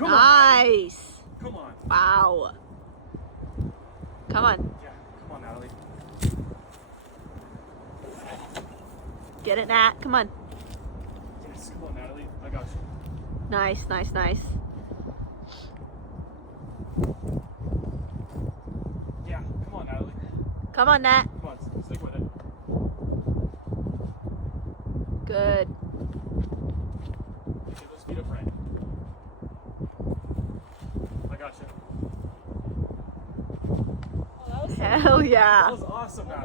Come on. Nice. Come on. Wow. Come on. Yeah, come on, Natalie. Get it, Nat. Come on. Yes, come on, Natalie. I got you. Nice, nice, nice. Yeah, come on, Natalie. Come on, Nat. Come on, stick with it. Good. Give those feet up right. I got you. Hell yeah. That was awesome, Natalie.